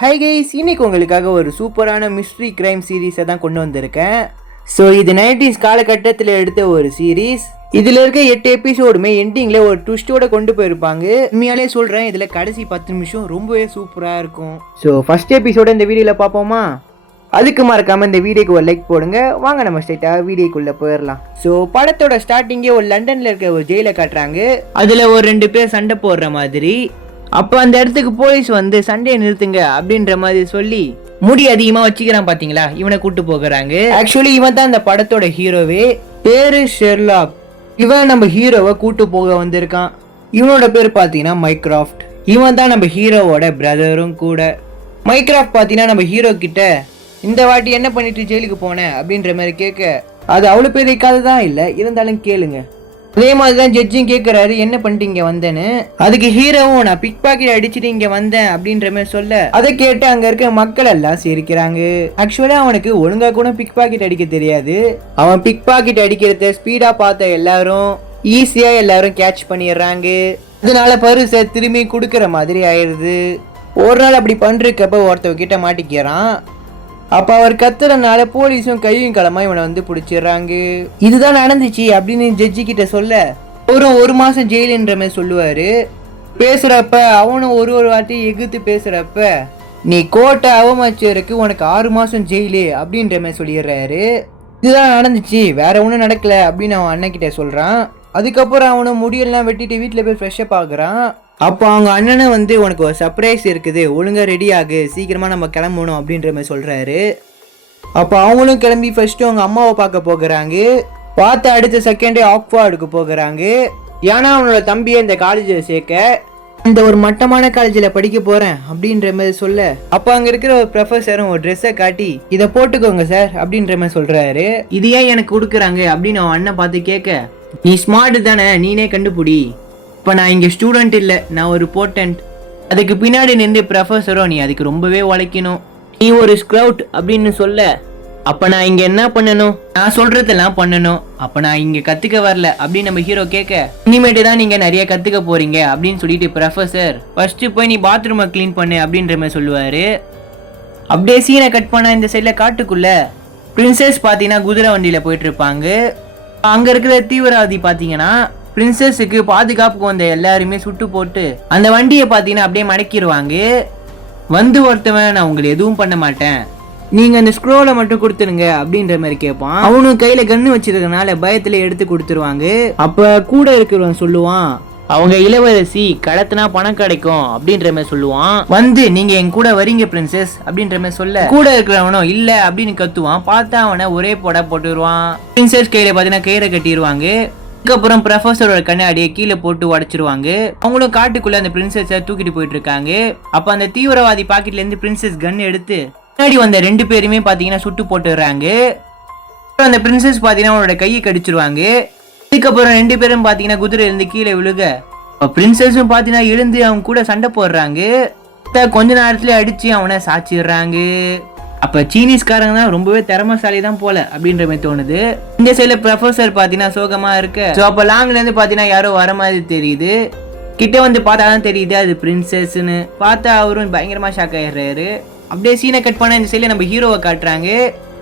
Hi guys, இன்னைக்கு உங்களுக்காக ஒரு சூப்பரான மிஸ்ட்ரி கிரைம் சீரீஸை தான் கொண்டு வந்திருக்கேன். ஸோ இது 90s காலகட்டத்தில் எடுத்த ஒரு சீரீஸ். இதில் இருக்க 8 எபிசோடுமே எண்டிங்கில் ஒரு ட்விஸ்டோட கொண்டு போயிருப்பாங்க. உண்மையாலே சொல்கிறேன், இதில் கடைசி 10 நிமிஷம் ரொம்பவே சூப்பராக இருக்கும். ஸோ ஃபர்ஸ்ட் எபிசோட இந்த வீடியோவில் பார்ப்போமா? அதுக்கு மறக்காமல் இந்த வீடியோக்கு ஒரு லைக் போடுங்க. வாங்க நம்ம ஸ்ட்ரைட்டாக வீடியோக்குள்ளே போயிடலாம். ஸோ படத்தோட ஸ்டார்டிங்கே ஒரு லண்டனில் இருக்க ஒரு ஜெயிலை காட்டுறாங்க. அதில் ஒரு 2 பேர் சண்டை போடுற மாதிரி. அப்போ அந்த இடத்துக்கு போலீஸ் வந்து சண்டையை நிறுத்துங்க அப்படின்ற மாதிரி சொல்லி முடி அதிகமாக வச்சுக்கிறான் பார்த்தீங்களா, இவனை கூட்டு போகிறாங்க. ஆக்சுவலி இவன் தான் இந்த படத்தோட ஹீரோவே. பேரு ஷெர்லாக். இவன் நம்ம ஹீரோவை கூட்டு போக வந்திருக்கான். இவனோட பேர் பார்த்தீங்கன்னா மைக்ராஃப்ட். இவன் தான் நம்ம ஹீரோவோட பிரதரும் கூட. மைக்ராஃப்ட் பார்த்தீங்கன்னா நம்ம ஹீரோ கிட்ட இந்த வாட்டி என்ன பண்ணிட்டு ஜெயிலுக்கு போனேன் அப்படின்ற மாதிரி கேட்க, அது அவ்வளோ பெரிய கதை தான் இல்லை, இருந்தாலும் கேளுங்க. அதே மாதிரி தான் ஜட்ஜும் கேட்குறாரு, என்ன பண்ணிட்டு இங்கே வந்தேன்னு. அதுக்கு ஹீரோவும் நான் பிக் பாக்கெட் அடிச்சுட்டு இங்கே வந்தேன் அப்படின்ற மாதிரி சொல்ல, அதை கேட்டு அங்கே இருக்க மக்கள் எல்லாம் சிரிக்கிறாங்க. ஆக்சுவலாக அவனுக்கு ஒழுங்காக கூட பிக் பாக்கெட் அடிக்க தெரியாது. அவன் பிக் பாக்கெட் அடிக்கிறத ஸ்பீடாக பார்த்த எல்லாரும் ஈஸியாக எல்லாரும் கேட்ச் பண்ணிடுறாங்க. அதனால பரிசை திரும்பி கொடுக்குற மாதிரி ஆயிடுது. ஒரு நாள் அப்படி பண்ணுறக்கப்ப ஒருத்தவங்கிட்ட மாட்டிக்கிறான். அப்போ அவர் கத்துறனால போலீஸும் கையும் களமா இவனை வந்து பிடிச்சிடுறாங்க. இதுதான் நடந்துச்சு அப்படின்னு ஜட்ஜி கிட்ட சொல்ல, அவரும் 1 மாசம் ஜெயிலுன்ற மாதிரி சொல்லுவாரு. பேசுறப்ப அவனும் ஒரு வாட்டி எகுத்து பேசுறப்ப, நீ கோட்டை அவமாச்சருக்கு உனக்கு 6 மாசம் ஜெயிலு அப்படின்ற மாதிரி சொல்லிடுறாரு. இதுதான் நடந்துச்சு, வேற ஒன்றும் நடக்கல அப்படின்னு அவன் அண்ணன் கிட்ட சொல்றான். அதுக்கப்புறம் அவனும் முடியெல்லாம் வெட்டிட்டு வீட்டில் போய் ஃப்ரெஷ்ஷப் ஆகுறான். அப்போ அவங்க அண்ணனை வந்து உனக்கு ஒரு சர்ப்ரைஸ் இருக்குது, ஒழுங்காக ரெடி ஆகு, சீக்கிரமாக நம்ம கிளம்பணும் அப்படின்ற மாதிரி சொல்கிறாரு. அப்போ அவங்களும் கிளம்பி ஃபர்ஸ்ட்டு அவங்க அம்மாவை பார்க்க போகிறாங்க. பார்த்து அடுத்த செகண்டே ஆக்ஸ்ஃபோர்டுக்கு போகிறாங்க. ஏன்னா அவனோட தம்பியை இந்த காலேஜில் சேர்க்க, இந்த ஒரு மட்டமான காலேஜில் படிக்க போகிறேன் அப்படின்ற மாதிரி சொல்ல, அப்போ அங்கே இருக்கிற ஒரு ப்ரொஃபஸரும் ஒரு ட்ரெஸ்ஸை காட்டி இதை போட்டுக்கோங்க சார் அப்படின்ற மாதிரி சொல்கிறாரு. இது ஏன் எனக்கு கொடுக்குறாங்க அப்படின்னு அவன் அண்ணன் பார்த்து கேட்க, நீ ஸ்மார்ட் தானே, நீனே கண்டுபிடி. இப்போ நான் இங்கே ஸ்டூடெண்ட் இல்லை, நான் ஒரு போர்டன்ட். அதுக்கு பின்னாடி நின்று ப்ரொஃபஸரோ நீ அதுக்கு ரொம்பவே உழைக்கணும், நீ ஒரு ஸ்க்ரவுட் அப்படின்னு சொல்ல, அப்போ நான் இங்கே என்ன பண்ணணும், நான் சொல்கிறதெல்லாம் பண்ணணும், அப்போ நான் இங்கே கற்றுக்க வரல அப்படின்னு நம்ம ஹீரோ கேட்க, இனிமேட்டு தான் நீங்கள் நிறைய கற்றுக்க போகிறீங்க அப்படின்னு சொல்லிட்டு ப்ரொஃபஸர் ஃபஸ்ட்டு போய் நீ பாத்ரூமை க்ளீன் பண்ணு அப்படின்ற மாதிரி சொல்லுவார். அப்படியே சீனை கட் பண்ண இந்த சைடில் காட்டுக்குள்ளே பிரின்சஸ் பார்த்தீங்கன்னா குதிரை வண்டியில் போயிட்டுருப்பாங்க. அங்கே இருக்கிற தீவிரவாதி பார்த்தீங்கன்னா பிரின்சஸுக்கு பாதுகாப்புக்கு வந்த எல்லாருமே சுட்டு போட்டு அந்த வண்டியை பார்த்தீங்கன்னா அப்படியே மடக்கிடுவாங்க. வந்து ஒருத்தவன் நான் உங்களை எதுவும் பண்ண மாட்டேன், நீங்கள் அந்த ஸ்க்ரோலை மட்டும் கொடுத்துருங்க அப்படின்ற மாதிரி கேட்பான். அவனும் கையில் கன்று வச்சிருக்கனால பயத்தில் எடுத்து கொடுத்துருவாங்க. அப்போ கூட இருக்கிறவன் சொல்லுவான், அவங்க இளவரசி கடத்தினா பணம் கிடைக்கும் அப்படின்ற மாதிரி சொல்லுவான். வந்து நீங்க என் கூட வரீங்க பிரின்சஸ் அப்படின்ற மாதிரி சொல்ல, கூட இருக்கிறவனும் இல்ல அப்படின்னு கத்துவான். பார்த்தா அவனை ஒரே போட போட்டுருவான். பிரின்சஸ் கையில பாத்தீங்கன்னா கயிறை கட்டிடுவாங்க. அதுக்கப்புறம் ப்ரொஃபஸரோட கண்ணாடியை கீழே போட்டு உடைச்சிருவாங்க. அவங்களும் காட்டுக்குள்ள அந்த பிரின்சஸை தூக்கிட்டு போயிட்டு இருக்காங்க. அப்ப அந்த தீவிரவாதி பாக்கெட்ல இருந்து பிரின்சஸ் கன் எடுத்து முன்னாடி வந்த 2 பேருமே பாத்தீங்கன்னா சுட்டு போட்டுறாங்க. அந்த பிரின்சஸ் பாத்தீங்கன்னா அவனோட கையை கடிச்சிருவாங்க. அதுக்கப்புறம் 2 பேரும் பாத்தீங்கன்னா குதிரை இருந்து கீழே விழுக, பிரின்சஸும் பாத்தீங்கன்னா எழுந்து அவங்க கூட சண்டை போடுறாங்க. கொஞ்ச நேரத்துல அடிச்சு அவனை சாச்சிடுறாங்க. அப்ப சீனீஸ்காரங்க தான் ரொம்பவே திறமசாலி தான் போல அப்படின்ற மாதிரி தோணுது. இந்த சைடுல ப்ரொஃபஸர் பாத்தீங்கன்னா சோகமா இருக்கு. ஸோ அப்ப லாங்ல இருந்து பாத்தீங்கன்னா யாரோ வர மாதிரி தெரியுது. கிட்ட வந்து பார்த்தாதான் தெரியுது அது பிரின்சஸ்ன்னு. பார்த்தா அவரும் பயங்கரமா ஷாக் ஆயிடுறாரு. அப்படியே சீனை கட் பண்ண இந்த சைடுல நம்ம ஹீரோவை காட்டுறாங்க.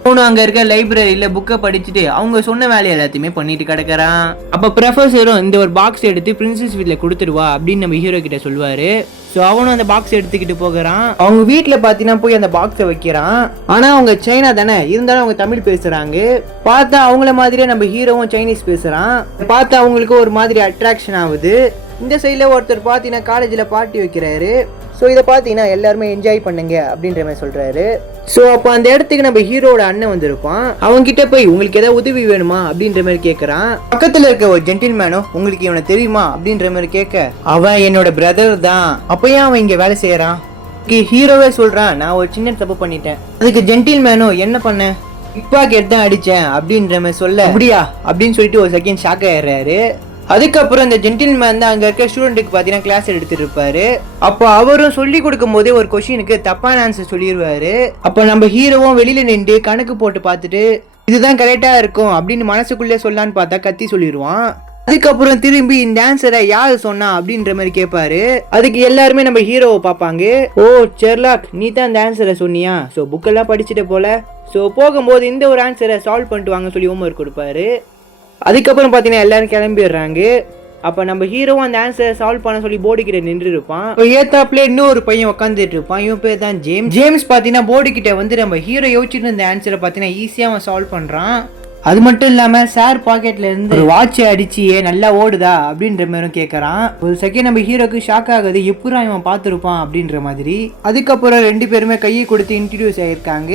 அவனும் அங்க இருக்க லைப்ரரியில புக்கை படிச்சுட்டு அவங்க சொன்ன வேலையை எல்லாத்தையுமே பண்ணிட்டு கிடக்குறான். அப்ப ப்ரொஃபஸரும் இந்த ஒரு பாக்ஸ் எடுத்து பிரின்சஸ் வீட்ல கொடுத்துடுவா அப்படின்னு நம்ம ஹீரோ கிட்ட சொல்லுவாரு. ஸோ அவனும் அந்த பாக்ஸ் எடுத்துக்கிட்டு போகிறான். அவங்க வீட்டில் பார்த்தீங்கன்னா போய் அந்த பாக்ஸை வைக்கிறான். ஆனால் அவங்க சைனா தானே, இருந்தாலும் அவங்க தமிழ் பேசுகிறாங்க. பார்த்தா அவங்கள மாதிரியே நம்ம ஹீரோவும் சைனீஸ் பேசுகிறான். பார்த்தா அவங்களுக்கு ஒரு மாதிரி அட்ராக்ஷன் ஆகுது. இந்த சைடில் ஒருத்தர் பார்த்தீங்கன்னா காலேஜில் பார்ட்டி வைக்கிறாரு. ஸோ இதை பார்த்தீங்கன்னா எல்லாருமே என்ஜாய் பண்ணுங்க அப்படின்ற மாதிரி சொல்கிறாரு. ஸோ அப்போ அந்த இடத்துக்கு நம்ம ஹீரோட அண்ணன் வந்திருப்பான். அவங்ககிட்ட போய் உங்களுக்கு ஏதாவது உதவி வேணுமா அப்படின்ற மாதிரி கேட்குறான். பக்கத்தில் இருக்க ஒரு ஜென்டில்மேனோ உங்களுக்கு இவனை தெரியுமா அப்படின்ற மாதிரி கேட்க, அவன் என்னோட பிரதர் தான், அப்போ அவன் இங்கே வேலை செய்கிறான். ஹீரோவே சொல்கிறான், நான் ஒரு சின்ன தப்பு பண்ணிட்டேன். அதுக்கு ஜென்டில்மேனோ என்ன பண்ண, பிக் பாக்கெட் தான் அடித்தேன் அப்படின்ற மாதிரி சொல்ல, அப்படியா அப்படின்னு சொல்லிட்டு ஒரு செகண்ட் ஷாக் ஆயிடுறாரு. அதுக்கப்புறம் இந்த ஜென்டில்மேன் தான் அங்கே இருக்க ஸ்டூடெண்ட்டுக்கு பார்த்தீங்கன்னா கிளாஸ் எடுத்துட்டு இருப்பாரு. அப்போ அவரும் சொல்லி கொடுக்கும் போதே ஒரு கொஸ்டினுக்கு தப்பான ஆன்சர் சொல்லிடுவாரு. அப்போ நம்ம ஹீரோவும் வெளியில நின்று கணக்கு போட்டு பார்த்துட்டு இதுதான் கரெக்டாக இருக்கும் அப்படின்னு மனசுக்குள்ளே சொல்லான்னு பார்த்தா கத்தி சொல்லிடுவான். அதுக்கப்புறம் திரும்பி இந்த ஆன்சரை யாரு சொன்னா அப்படின்ற மாதிரி கேட்பாரு. அதுக்கு எல்லாருமே நம்ம ஹீரோவை பார்ப்பாங்க. ஓ ஷெர்லாக், நீ தான் இந்த ஆன்சரை சொன்னியா? ஸோ புக்கெல்லாம் படிச்சுட்டு போல. ஸோ போகும்போது இந்த ஒரு ஆன்சரை சால்வ் பண்ணிட்டு வாங்க சொல்லி ஹோம்ஒர்க் கொடுப்பாரு. அதுக்கப்புறம் பார்த்தீங்கன்னா எல்லாரும் கிளம்பிடுறாங்க. அப்போ நம்ம ஹீரோவும் அந்த ஆன்சரை சால்வ் பண்ண சொல்லி போர்டு கிட்ட நின்று இருப்பான். ஏத்தாப்ல இன்னொரு பையன் உட்காந்துட்டு இருப்பான். இவன் பேர் தான் ஜேம்ஸ். ஜேம்ஸ் பார்த்தீங்கன்னா போர்டு கிட்ட வந்து நம்ம ஹீரோ யோசிச்சுட்டு இருந்த ஆன்சரை பார்த்தீங்கன்னா ஈஸியாக அவன் சால்வ் பண்ணுறான். அது மட்டும் இல்லாம சார் பாக்கெட்ல இருந்து ஒரு வாட்ச் அடிச்சு நல்லா ஓடுதா அப்படின்ற மாதிரி கேட்கறான். ஒரு செகண்ட் நம்ம ஹீரோக்கு ஷாக் ஆகுது, எப்படா இவன் பார்த்துருப்பான் அப்படின்ற மாதிரி. அதுக்கப்புறம் ரெண்டு பேருமே கையை கொடுத்து இன்ட்ரடியூஸ் ஆகியிருக்காங்க.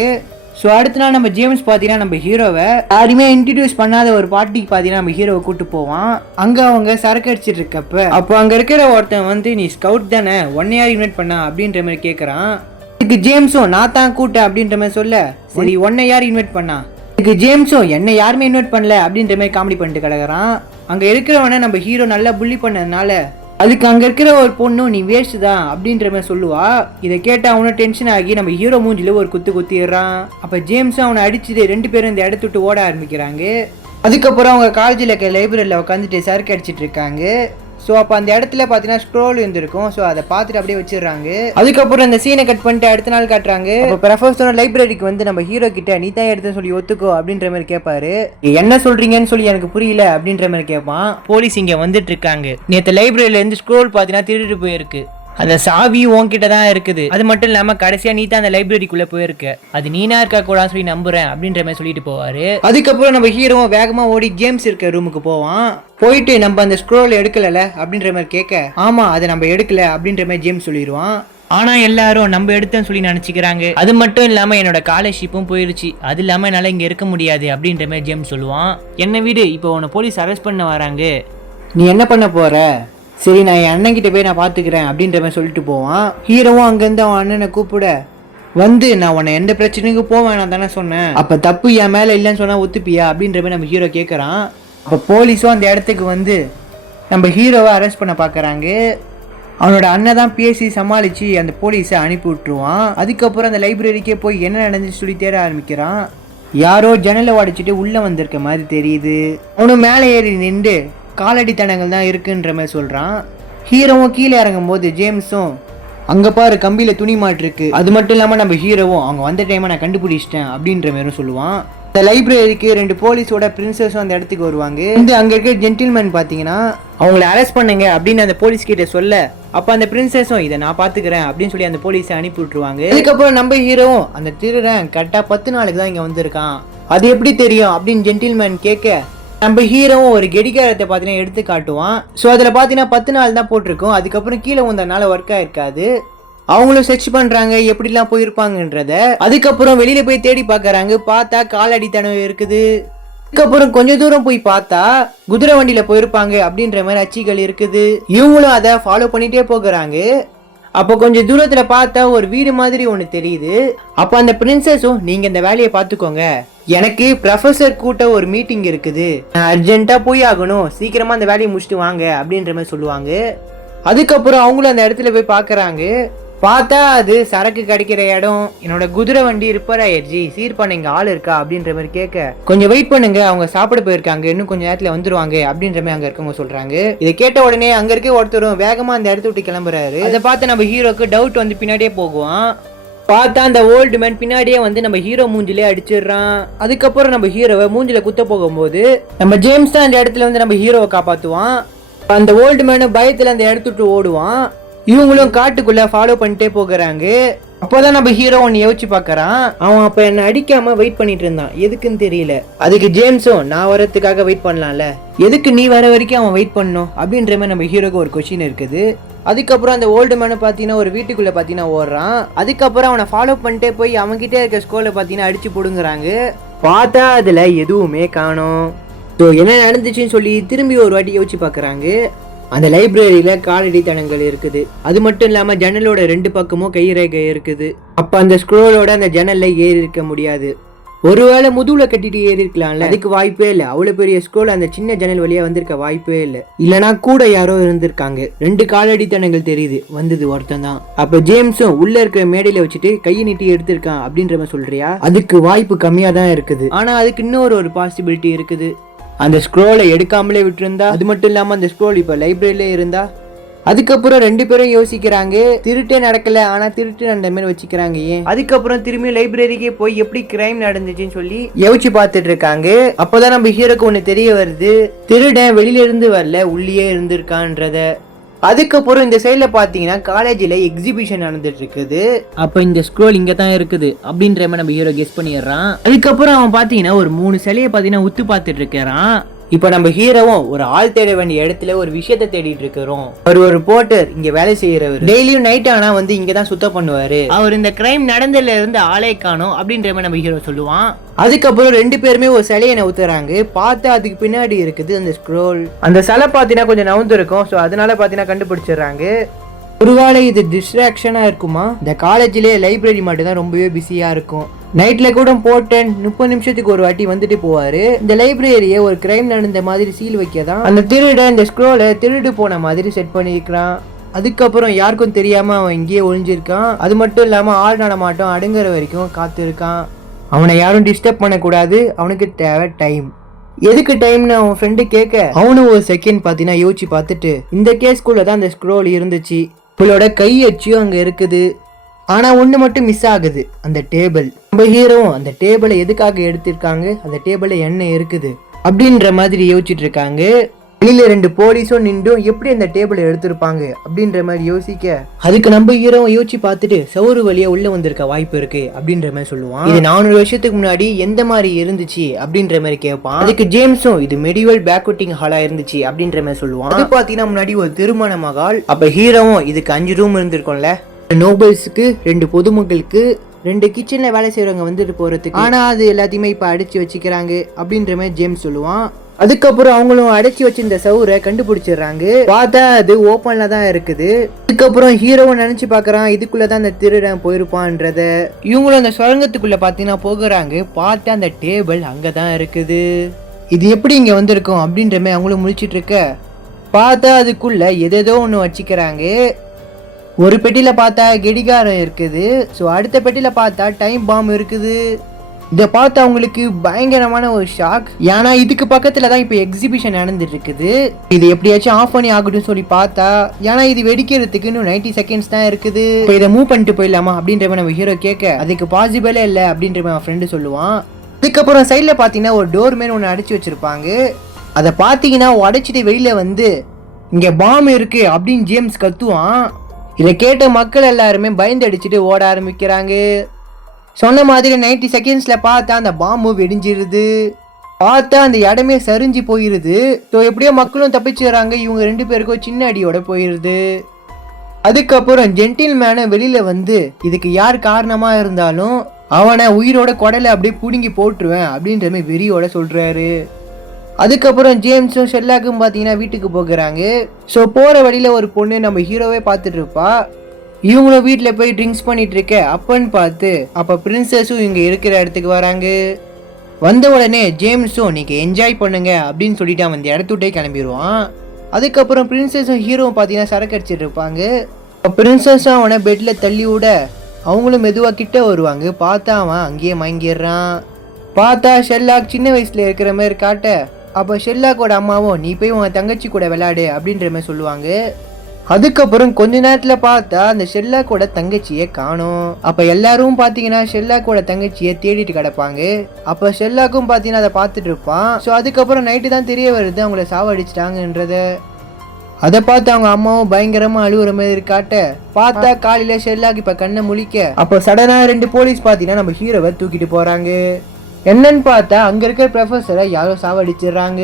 ஸோ அடுத்த நாள் நம்ம ஜேம்ஸ் பார்த்தீங்கன்னா நம்ம ஹீரோவை யாருமே இன்ட்ரடியூஸ் பண்ணாத ஒரு பார்ட்டிக்கு பார்த்தீங்கன்னா நம்ம ஹீரோவை கூட்டு போவான். அங்கே அவங்க சரக்கு அடிச்சிட்டு இருக்கப்ப அப்போ அங்கே இருக்கிற ஒருத்தன் வந்து நீ ஸ்கவுட் தானே, ஒன் யார் இன்வைட் பண்ணா அப்படின்ற மாதிரி கேட்குறான். இதுக்கு ஜேம்ஸும் நான் தான் கூட்ட அப்படின்ற மாதிரி சொல்ல, சரி ஒன்னை யார் இன்வைட் பண்ணா? இதுக்கு ஜேம்ஸும் என்ன யாருமே இன்வைட் பண்ணல அப்படின்ற மாதிரி காமெடி பண்ணிட்டு கிடக்குறான். அங்கே இருக்கிறவனை நம்ம ஹீரோ நல்லா புள்ளி பண்ணதுனால அதுக்கு அங்கே இருக்கிற ஒரு பொண்ணு நீ வேஸ்ட் தான் அப்படின்ற மாதிரி சொல்லுவா. இதை கேட்டு அவனை டென்ஷன் ஆகி நம்ம ஹீரோ மூஞ்சில ஒரு குத்திடுறான். அப்போ ஜேம்ஸும் அவனை அடிச்சுட்டு ரெண்டு பேரும் இந்த இடத்த விட்டு ஓட ஆரம்பிக்கிறாங்க. அதுக்கப்புறம் அவங்க காலேஜில் இருக்க லைப்ரரியில் உட்காந்துட்டு சரக்கு அடிச்சிட்டு இருக்காங்க. ஸோ அப்போ அந்த இடத்துல பார்த்தீங்கன்னா ஸ்க்ரோல் இருந்திருக்கும். ஸோ அதை பார்த்துட்டு அப்படியே வச்சிடுறாங்க. அதுக்கப்புறம் அந்த சீனை கட் பண்ணிட்டு அடுத்த நாள் காட்டுறாங்க. இப்போ ப்ரொஃபஸர் லைப்ரரிக்கு வந்து நம்ம ஹீரோ கிட்ட நீ தான் எடுத்து சொல்லி ஒத்துக்கோ அப்படின்ற மாதிரி கேட்பாரு. என்ன சொல்றீங்கன்னு சொல்லி எனக்கு புரியல அப்படின்ற மாதிரி கேட்பான். போலீஸ் இங்கே வந்துட்டு இருக்காங்க, நேற்று லைப்ரரியில இருந்து ஸ்க்ரோல் பார்த்தீங்கன்னா திருட்டு போயிருக்கு, அந்த சாவி உன்கிட்ட தான் இருக்குது, அது மட்டும் இல்லாம கடைசியா நீ தான் அந்த லைப்ரரிக்குள்ள போயிருக்க, அது நீனா இருக்க கூடாதுன்னு சொல்லி நம்புறேன் அப்படின்ற மாதிரி சொல்லிட்டு போவாரு. அதுக்கப்புறம் நம்ம ஹீரோ வேகமா ஓடி ஜேம்ஸ் இருக்க ரூமுக்கு போவான். போயிட்டு நம்ம அந்த ஸ்க்ரோல் எடுக்கல அப்படின்ற மாதிரி கேட்க, ஆமா அதை நம்ம எடுக்கல அப்படின்ற மாதிரி ஜேம்ஸ் சொல்லிடுவான். ஆனா எல்லாரும் நம்ம எடுத்தேன்னு சொல்லி நினைச்சுக்கிறாங்க. அது மட்டும் இல்லாம என்னோட ஸ்காலர்ஷிப்பும் போயிருச்சு, அது இல்லாம என்னால இங்க இருக்க முடியாது அப்படின்ற மாதிரி ஜேம்ஸ் சொல்லுவான். என்ன வீடு, இப்போ உன்னை போலீஸ் அரெஸ்ட் பண்ண வராங்க, நீ என்ன பண்ண போற? சரி நான் என் அண்ணன் கிட்ட போய் நான் பாத்துக்கிறேன் அப்படின்ற மாதிரி சொல்லிட்டு போவான். ஹீரோவும் அங்கேருந்து அவன் அண்ணனை கூப்பிட வந்து நான் உன்னை எந்த பிரச்சனைக்கும் போவேன் நான் தானே சொன்னேன், அப்ப தப்பு என் மேல இல்லைன்னு சொன்னா ஒத்துப்பியா அப்படின்ற மாதிரி நம்ம ஹீரோ கேட்கறான். அப்ப போலீஸும் அந்த இடத்துக்கு வந்து நம்ம ஹீரோவை அரெஸ்ட் பண்ண பாக்குறாங்க. அவனோட அண்ணன் தான் பேசி சமாளிச்சு அந்த போலீஸை அனுப்பி விட்டுருவான். அதுக்கப்புறம் அந்த லைப்ரரிக்கே போய் என்ன நடந்துச்சு சொல்லி தேட ஆரம்பிக்கிறான். யாரோ ஜன்னலை உடைச்சிட்டு உள்ள வந்திருக்க மாதிரி தெரியுது. அவனும் மேலே ஏறி நின்று காலடித்தனங்கள் தான் இருக்குன்ற மாதிரி சொல்றான். ஹீரோவும் கீழே இறங்கும் போது ஜேம்ஸும் அங்க பாரு கம்பியில துணி மாட்டிருக்கு, அது மட்டும் இல்லாம நம்ம ஹீரோவும் அவங்க வந்த டைமை நான் கண்டுபிடிச்சிட்டேன் அப்படின்ற மாதிரி சொல்லுவான். இந்த லைப்ரரிக்கு ரெண்டு போலீஸோட பிரின்சஸும் அந்த இடத்துக்கு வருவாங்க. அங்க இருக்க ஜென்டில்மேன் பாத்தீங்கன்னா அவங்களை அரெஸ்ட் பண்ணுங்க அப்படின்னு அந்த போலீஸ் கிட்ட சொல்ல, அப்ப அந்த பிரின்சஸும் இதை நான் பாத்துக்கிறேன் அப்படின்னு சொல்லி அந்த போலீஸை அனுப்பி விட்டுருவாங்க. அதுக்கப்புறம் நம்ம ஹீரோவும் அந்த திருடன் கரெக்டா 10 நாளுக்கு தான் இங்க வந்திருக்கான், அது எப்படி தெரியும் அப்படின்னு ஜென்டில்மேன் கேட்க, நம்ம ஹீரோவும் ஒரு கெடிகாரத்தை பார்த்தீங்கன்னா எடுத்து காட்டுவான். ஸோ அதில் பார்த்தீங்கன்னா 10 நாள் தான் போட்டிருக்கோம், அதுக்கப்புறம் கீழே வந்ததுனால ஒர்க் ஆயிருக்காது. அவங்களும் சர்ச் பண்றாங்க எப்படிலாம் போயிருப்பாங்கன்றத. அதுக்கப்புறம் வெளியில போய் தேடி பார்க்கறாங்க, பார்த்தா காலடித்தனம் இருக்குது. அதுக்கப்புறம் கொஞ்ச தூரம் போய் பார்த்தா குதிரை வண்டியில போயிருப்பாங்க அப்படின்ற மாதிரி அச்சிகள் இருக்குது. இவங்களும் அதை ஃபாலோ பண்ணிட்டே போகிறாங்க. அப்போ கொஞ்சம் தூரத்துல பார்த்தா ஒரு வீடு மாதிரி ஒன்று தெரியுது. அப்போ அந்த பிரின்சஸும் நீங்க இந்த வேலையை பார்த்துக்கோங்க, எனக்கு ப்ரொஃபஸர் கூட்ட ஒரு மீட்டிங் இருக்குது, நான் அர்ஜென்ட்டா போய் ஆகணும், சீக்கிரமா அந்த வேலையை முடிச்சுட்டு வாங்க அப்படின்ற மாதிரி சொல்லுவாங்க. அதுக்கப்புறம் அவங்களும் அந்த இடத்துல போய் பார்க்கறாங்க. பார்த்தா அது சரக்கு கிடைக்கிற இடம். என்னோட குதிரை வண்டி ரிப்பேர் ஆயிடுச்சு, சீர் பண்ண இங்க ஆள் இருக்கா அப்படின்ற மாதிரி கேட்க, கொஞ்சம் வெயிட் பண்ணுங்க அவங்க சாப்பிட போயிருக்காங்க, இன்னும் கொஞ்சம் நேரத்துல வந்துருவாங்க அப்படின்ற மாதிரி அங்க இருக்கவங்க சொல்றாங்க. இதை கேட்ட உடனே அங்க இருக்க ஒருத்தரும் வேகமா அந்த இடத்த விட்டு கிளம்புறாரு. அதை பார்த்து நம்ம ஹீரோக்கு டவுட் வந்து பின்னாடியே போகுவான். பார்த்தா அந்த ஓல்டு மேன் பின்னாடியே வந்து நம்ம ஹீரோ மூஞ்சிலே அடிச்சிடுறான். அதுக்கப்புறம் நம்ம ஹீரோவை மூஞ்சில குத்த போகும்போது நம்ம ஜேம்ஸ் தான் அந்த இடத்துல வந்து நம்ம ஹீரோவை காப்பாத்துவான். அந்த ஓல்டு மேனும் பயத்துல அந்த இடத்த விட்டு ஓடுவான். இவங்களும் காட்டுக்குள்ள ஃபாலோ பண்ணிட்டே போகிறாங்க. அப்போதான் நம்ம ஹீரோ ஒன்னு யோசிச்சு பாக்குறான். அவன் அப்ப என்ன அடிக்காம வெயிட் பண்ணிட்டு இருந்தான், எதுக்குன்னு தெரியல. அதுக்கு ஜேம்ஸும் நான் வரதுக்காக வெயிட் பண்ணலாம்ல, எதுக்கு நீ வர வரைக்கும் அவன் வெயிட் பண்ணணும் அப்படின்ற மாதிரி நம்ம ஹீரோக்கு ஒரு கொஸ்டின் இருக்குது. அதுக்கப்புறம் அந்த ஓல்டு மேனை பார்த்தீங்கன்னா ஒரு வீட்டுக்குள்ள பார்த்தீங்கன்னா ஓடுறான். அதுக்கப்புறம் அவனை ஃபாலோ பண்ணிட்டே போய் அவன்கிட்ட இருக்க ஸ்கோலை பார்த்தீங்கன்னா அடிச்சு போடுங்கிறாங்க. பார்த்தா அதுல எதுவுமே காணோம். ஸோ என்ன நடந்துச்சுன்னு சொல்லி திரும்பி ஒரு வாட்டி யோசிச்சு பார்க்குறாங்க. அந்த லைப்ரரியில காலடித்தனங்கள் இருக்குது, அது மட்டும் இல்லாம ஜன்னலோட 2 பக்கமும் கைரேகை இருக்குது. அப்ப அந்த ஸ்க்ரோலோட அந்த ஜன்னல்ல ஏறி இருக்க முடியாது. ஒருவேளை முதுகுல கட்டிட்டு ஏறி இருக்கலாம்ல, அதுக்கு வாய்ப்பே இல்லை. அவ்வளவு பெரிய ஸ்க்ரோல் அந்த சின்ன ஜன்னல் வழியா வந்திருக்க வாய்ப்பே இல்லை. இல்லனா கூட யாரோ இருந்திருக்காங்க. 2 காலடித்தனங்கள் தெரியுது, வந்தது ஒருத்தன் தான். அப்ப ஜேம்ஸும் உள்ள இருக்கிற மேடையில வச்சுட்டு கையை நீட்டி எடுத்திருக்கான் அப்படின்ற மாதிரி சொல்றியா? அதுக்கு வாய்ப்பு கம்மியா தான் இருக்குது. ஆனா அதுக்கு இன்னொரு பாசிபிலிட்டி இருக்குது. அந்த ஸ்க்ரோலை எடுக்காமலே விட்டுருந்தா, அது மட்டும் இல்லாமல் அந்த ஸ்க்ரோல் இப்போ லைப்ரரியிலே இருந்தா. அதுக்கப்புறம் 2 பேரும் யோசிக்கிறாங்க, திருட்டே நடக்கல ஆனா திருட்டு நடந்த மாதிரி வச்சுக்கிறாங்க ஏன். அதுக்கப்புறம் திரும்பி லைப்ரரிக்கே போய் எப்படி கிரைம் நடந்துச்சுன்னு சொல்லி யோசிச்சு பார்த்துட்டு இருக்காங்க. அப்பதான் நம்ம ஹீரோக்கு ஒண்ணு தெரிய வருது, திருடன் வெளியில இருந்து வரல, உள்ளே இருந்திருக்கான்றத. அதுக்கப்புறம் இந்த சைட்ல பாத்தீங்கன்னா காலேஜ்ல எக்ஸிபிஷன் நடந்துட்டு இருக்குது. அப்ப இந்த ஸ்க்ரோல் இங்க தான் இருக்குது அப்படின்ற மாதிரி நம்ம ஹீரோ கெஸ் பண்ணிடுறான். அதுக்கப்புறம் அவன் பாத்தீங்கன்னா ஒரு 3 சிலையை பாத்தீங்கன்னா உத்து பார்த்துட்டு இருக்கிறான். இப்ப நம்ம ஹீரோவும் ஒரு ஆள் தேட வேண்டிய இடத்துல ஒரு விஷயத்த தேடிட்டு இருக்கிறோம். அவர் ஒரு போர்ட்டர், இங்க வேலை செய்யறவர். டெய்லியும் நைட் ஆனா வந்து இங்கதான் சுத்தம் பண்ணுவாரு. அவர் இந்த கிரைம் நடந்ததுல இருந்து ஆளே காணோம் அப்படின்ற மாதிரி நம்ம ஹீரோ சொல்லுவான். அதுக்கப்புறம் 2 பேருமே ஒரு சிலையை நவுத்துறாங்க. பார்த்தா அதுக்கு பின்னாடி இருக்குது அந்த ஸ்க்ரோல். அந்த சிலை பாத்தீங்கன்னா கொஞ்சம் நவுந்து இருக்கும். ஸோ அதனால பாத்தீங்கன்னா கண்டுபிடிச்சிடுறாங்க. ஒருவேளை இது டிஸ்ட்ராக்ஷனா இருக்குமா? இந்த காலேஜ்லயே லைப்ரரி மட்டும் தான் ரொம்பவே பிஸியா இருக்கும். நைட்ல கூட போட்டேன் 30 நிமிஷத்துக்கு ஒரு வாட்டி வந்துட்டு போவாரு. இந்த லைப்ரரியை ஒரு கிரைம் நடந்த மாதிரி சீல் வைக்கதான் அந்த திருட இந்த ஸ்க்ரோலை திருடு போன மாதிரி செட் பண்ணிருக்கான். அதுக்கப்புறம் யாருக்கும் தெரியாம அவன் இங்கேயே ஒளிஞ்சிருக்கான். அது மட்டும் இல்லாம ஆள் நடமாட்டம் அடுங்குற வரைக்கும் காத்திருக்கான். அவனை யாரும் டிஸ்டர்ப் பண்ணக்கூடாது, அவனுக்கு தேவை டைம். எதுக்கு டைம்னு அவன் ஃப்ரெண்டு கேட்க, அவனும் ஒரு செகண்ட் பார்த்தீங்கன்னா யோசிச்சு பார்த்துட்டு, இந்த கேஸ்குள்ள தான் அந்த ஸ்க்ரோல் இருந்துச்சு, இவளோட கை அச்சியும் அங்கே இருக்குது. ஆனால் ஒன்று மட்டும் மிஸ் ஆகுது, அந்த டேபிள். நம்ம ஹீரோவும் அந்த டேபிளை எதுக்காக எடுத்திருக்காங்க, அந்த டேபிளில் என்ன இருக்குது அப்படின்ற மாதிரி யோசிச்சுட்டு இருக்காங்க. வெளியில 2 போலீஸும் நின்றும் எப்படி அந்த டேபிளை எடுத்திருப்பாங்க அப்படின்ற மாதிரி யோசிக்க, அதுக்கு நம்ம ஹீரோவை யோசிச்சு பார்த்துட்டு சவுறு வழியா உள்ள வந்திருக்க வாய்ப்பு இருக்கு அப்படின்ற மாதிரி சொல்லுவான். இது 400 வருஷத்துக்கு முன்னாடி எந்த மாதிரி இருந்துச்சு அப்படின்ற மாதிரி கேட்பான். அதுக்கு ஜேம்ஸும் இது மெடிவல் பேக்வெட்டிங் ஹாலா இருந்துச்சு அப்படின்ற மாதிரி சொல்லுவான். அது பாத்தீங்கன்னா முன்னாடி ஒரு திருமண மகால். அப்ப ஹீரோவும் இதுக்கு 5 ரூம் இருந்திருக்கும்ல, நோபல்ஸுக்கு 2 பொதுமக்களுக்கு 2 கிச்சன்ல வேலை செய்யறவங்க வந்துட்டு போறதுக்கு. ஆனா அது எல்லாத்தையுமே இப்ப அடைச்சு வச்சுக்கிறாங்க அப்படின்ற மாதிரி ஜேம்ஸ் சொல்லுவான். அதுக்கப்புறம் அவங்களும் அடைச்சி வச்சிருந்த சவுரை கண்டுபிடிச்சிடுறாங்க. பார்த்தா அது ஓப்பன்ல தான் இருக்குது. அதுக்கப்புறம் ஹீரோவை நினைச்சு பாக்குறான், இதுக்குள்ளதான் அந்த திருடன் போயிருப்பான்றத. இவங்களும் அந்த சுரங்கத்துக்குள்ள பாத்தீங்கன்னா போகிறாங்க. பார்த்தா அந்த டேபிள் அங்கதான் இருக்குது. இது எப்படி இங்க வந்திருக்கும் அப்படின்ற மாதிரி அவங்களும் முழிச்சிட்டு இருக்க, பார்த்தா அதுக்குள்ள எதேதோ ஒன்று வச்சுக்கிறாங்க. ஒரு பெட்டியில பார்த்தா கெடிகாரம் இருக்குது. ஸோ அடுத்த பெட்டியில பார்த்தா டைம் பாம் இருக்குது. இதை பார்த்து அவங்களுக்கு பயங்கரமான ஒரு ஷாக். ஏன்னா இதுக்கு பக்கத்துல தான் இப்போ எக்ஸிபிஷன் நடந்துட்டு இருக்குது. இது எப்படியாச்சும் ஆஃப் பண்ணி ஆகட்டும் சொல்லி பார்த்தா, ஏன்னா இது வெடிக்கிறதுக்கு இன்னும் 90 செகண்ட்ஸ் தான் இருக்குது. இப்போ இதை மூவ் பண்ணிட்டு போயிடலாமா அப்படின்ற மாதிரி நம்ம ஹீரோ கேட்க, அதுக்கு பாசிபிளே இல்லை அப்படின்ற மாதிரி அவன் ஃப்ரெண்டு சொல்லுவான். அதுக்கப்புறம் சைடில் பார்த்தீங்கன்னா ஒரு டோர் மேன் ஒன்று அடைச்சி வச்சிருப்பாங்க. அதை பார்த்தீங்கன்னா உடைச்சிட்டு வெளியில வந்து இங்கே பாம் இருக்கு அப்படின்னு ஜேம்ஸ் கத்துவான். இதை கேட்ட மக்கள் எல்லாருமே பயந்து அடிச்சுட்டு ஓட ஆரம்பிக்கிறாங்க. சொன்ன மாதிரி 90 செகண்ட்ஸ்ல பார்த்தா அந்த பாம்பு வெடிஞ்சிருது. பார்த்தா அந்த இடமே சரிஞ்சு போயிருது. ஸோ எப்படியோ மக்களும் தப்பிச்சுறாங்க. இவங்க 2 பேருக்கும் சின்ன அடியோட போயிருது. அதுக்கப்புறம் ஜென்டில் மேனை வெளியில வந்து இதுக்கு யார் காரணமா இருந்தாலும் அவனை உயிரோட குடலை அப்படியே புடுங்கி போட்டுருவேன் அப்படின்ற மாதிரி வெறியோட சொல்றாரு. அதுக்கப்புறம் ஜேம்ஸும் ஷெர்லாக்கும் பார்த்தீங்கன்னா வீட்டுக்கு போகிறாங்க. ஸோ போகிற வழியில் ஒரு பொண்ணு நம்ம ஹீரோவே பார்த்துட்டு இருப்பா. இவங்களும் வீட்டில் போய் ட்ரிங்க்ஸ் பண்ணிட்டு இருக்க அப்பன்னு பார்த்து அப்போ பிரின்சஸும் இங்கே இருக்கிற இடத்துக்கு வராங்க. வந்த உடனே ஜேம்ஸும் நீங்கள் என்ஜாய் பண்ணுங்க அப்படின்னு சொல்லிட்டு அவன் இந்த இடத்துட்டே கிளம்பிடுவான். அதுக்கப்புறம் பிரின்சஸும் ஹீரோவும் பார்த்தீங்கன்னா சரக்கு அடிச்சிட்டு இருப்பாங்க. பிரின்சஸும் அவனை பெட்டில் தள்ளி விட அவங்களும் மெதுவாக கிட்ட வருவாங்க. பார்த்தா அவன் அங்கேயே மயங்கிடுறான். பார்த்தா ஷெர்லாக் சின்ன வயசில் இருக்கிற மாதிரி காட்ட, அப்போ ஷெர்லாக்கோட அம்மாவும் நீ போய் உன் தங்கச்சி கூட விளையாடு அப்படின்ற மாதிரி சொல்லுவாங்க. அதுக்கப்புறம் கொஞ்ச நேரத்தில் பார்த்தா அந்த ஷெர்லாக்கோட தங்கச்சியை காணும். அப்போ எல்லாரும் பார்த்தீங்கன்னா ஷெர்லாக்கோட தங்கச்சியை தேடிட்டு கிடப்பாங்க. அப்போ ஷெர்லாக்கும் பார்த்தீங்கன்னா அதை பார்த்துட்டு இருப்பான். ஸோ அதுக்கப்புறம் நைட்டு தான் தெரிய வருது அவங்கள சாவடிச்சிட்டாங்கன்றத. அதை பார்த்து அவங்க அம்மாவும் பயங்கரமாக அழுகுற மாதிரி காட்ட, பார்த்தா காலையில் ஷெர்லாக் இப்போ கண்ணை முழிக்க, அப்போ சடனாக 2 போலீஸ் பார்த்தீங்கன்னா நம்ம ஹீரோவை தூக்கிட்டு போகிறாங்க. என்னன்னு பார்த்தா அங்கே இருக்கிற ப்ரொஃபஸரை யாரோ சாவடிச்சிடுறாங்க.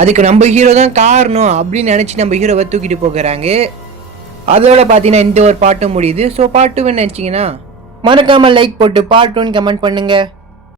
அதுக்கு நம்ம ஹீரோ தான் காரணம் அப்படின்னு நினச்சி நம்ம ஹீரோவை தூக்கிட்டு போகிறாங்க. அதோட பார்த்தீங்கன்னா இந்த ஒரு பாட்டும் முடியுது. ஸோ பார்ட் 2 நினச்சிங்கன்னா மறக்காமல் லைக் போட்டு பார்ட் 1 கமெண்ட் பண்ணுங்கள்.